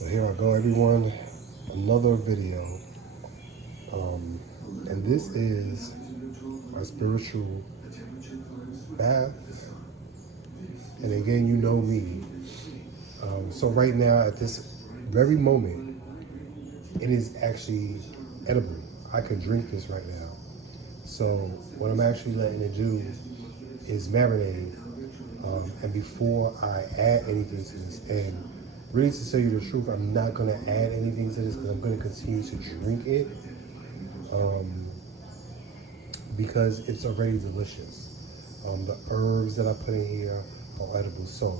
So here I go, everyone. Another video. And this is my spiritual bath. And again, you know me. So right now, at this very moment, it is actually edible. I could drink this right now. So what I'm actually letting it do is marinate. And before I add anything to this, and really to tell you the truth, I'm not going to add anything to this because I'm going to continue to drink it because it's already delicious. The herbs that I put in here are edible. So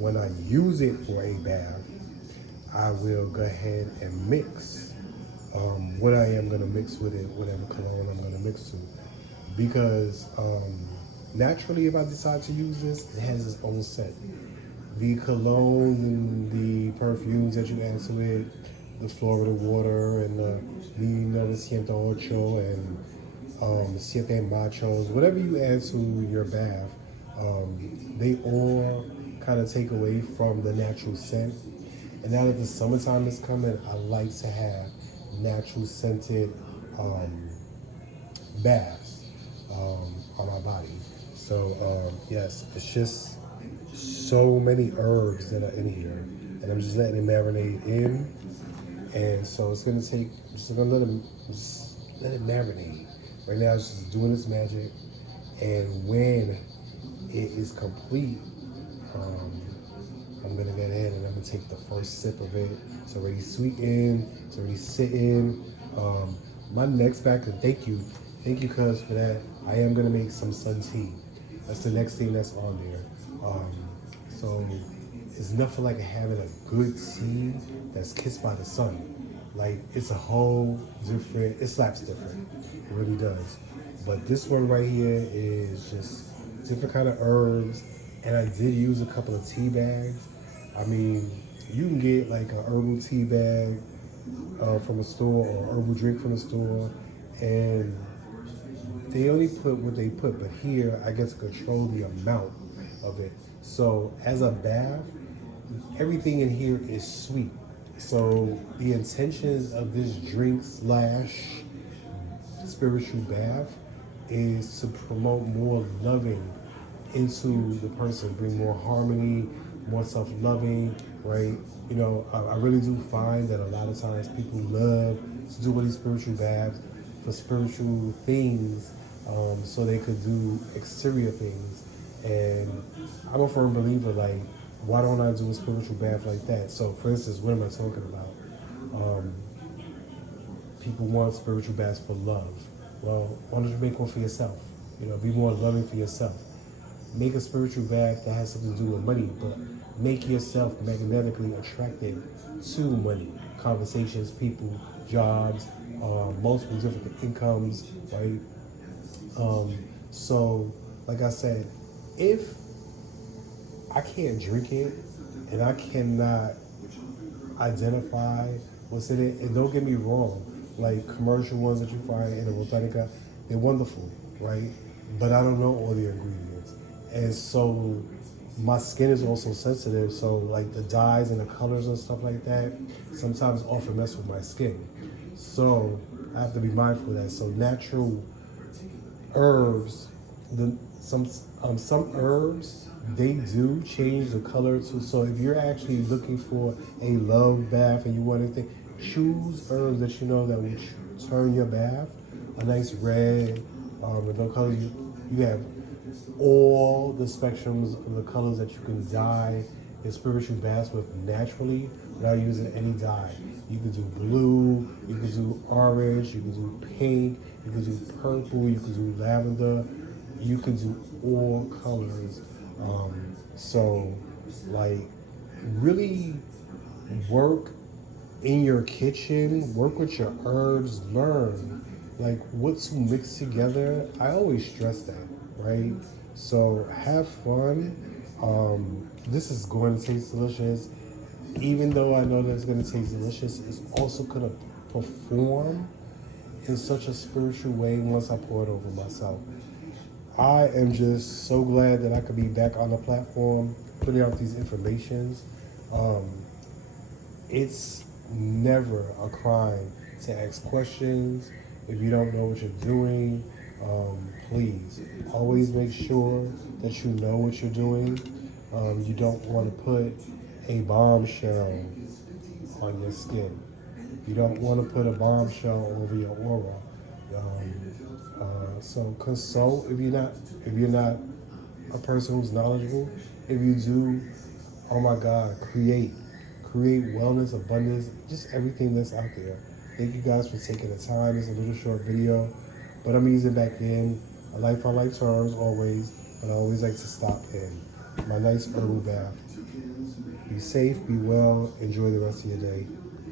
when I use it for a bath, I will go ahead and mix what I am going to mix with it, whatever cologne I'm going to mix to. Because naturally, if I decide to use this, it has its own scent. The cologne, the perfumes that you add to it, the Florida water, and the Nino de Ciento Ocho, and Siete Machos, whatever you add to your bath, they all kind of take away from the natural scent. And now that the summertime is coming, I like to have natural scented baths on my body. So yes, it's just so many herbs that are in here, and I'm just letting it marinate in. And so it's gonna take, just gonna let it marinate. Right now, it's just doing its magic, and when it is complete, I'm gonna go ahead and I'm gonna take the first sip of it. It's already sweetened. It's already sitting. My next back, and thank you, cuz for that. I am gonna make some sun tea. That's the next thing that's on there. So it's nothing like having a good tea that's kissed by the sun. Like, it's a whole different, it slaps different. It really does. But this one right here is just different kind of herbs. And I did use a couple of tea bags. I mean, you can get like a herbal tea bag from a store, or herbal drink from a store. And they only put what they put, but here I get to control the amount of it. So as a bath, everything in here is sweet. So the intentions of this drink slash spiritual bath is to promote more loving into the person, bring more harmony, more self-loving, right? You know, I really do find that a lot of times people love to do all these spiritual baths for spiritual things, so they could do exterior things. And I'm a firm believer, like, why don't I do a spiritual bath like that? So, for instance, what am I talking about? People want spiritual baths for love. Well, why don't you make one for yourself? You know, be more loving for yourself. Make a spiritual bath that has something to do with money, but make yourself magnetically attracted to money. Conversations, people, jobs, multiple different incomes, right? So, like I said, if I can't drink it and I cannot identify what's in it, and don't get me wrong, like commercial ones that you find in the Botanica, they're wonderful, right? But I don't know all the ingredients. And so my skin is also sensitive, so like the dyes and the colors and stuff like that sometimes often mess with my skin. So I have to be mindful of that. So natural herbs, some herbs, they do change the color too. So if you're actually looking for a love bath and you want anything, choose herbs that you know that will turn your bath a nice red, with no color. You have all the spectrums of the colors that you can dye your spiritual baths with naturally without using any dye. You can do blue, you can do orange, you can do pink, you can do purple, you can do lavender, you can do all colors. So, like, really work in your kitchen, work with your herbs, learn like what to mix together. I always stress that, right? So have fun. This is going to taste delicious. Even though I know that it's going to taste delicious, it's also going to perform in such a spiritual way once I pour it over myself. I am just so glad that I could be back on the platform, putting out these informations. it's never a crime to ask questions. If you don't know what you're doing, please always make sure that you know what you're doing. You don't want to put a bombshell on your skin. You don't want to put a bombshell over your aura. So consult if you're not a person who's knowledgeable. If you do, oh my God, create wellness, abundance, just everything that's out there. Thank you guys for taking the time. It's a little short video, but I'm easing back in. I like my life terms always, but I always like to stop in. My nice herbal bath. Be safe, be well, enjoy the rest of your day.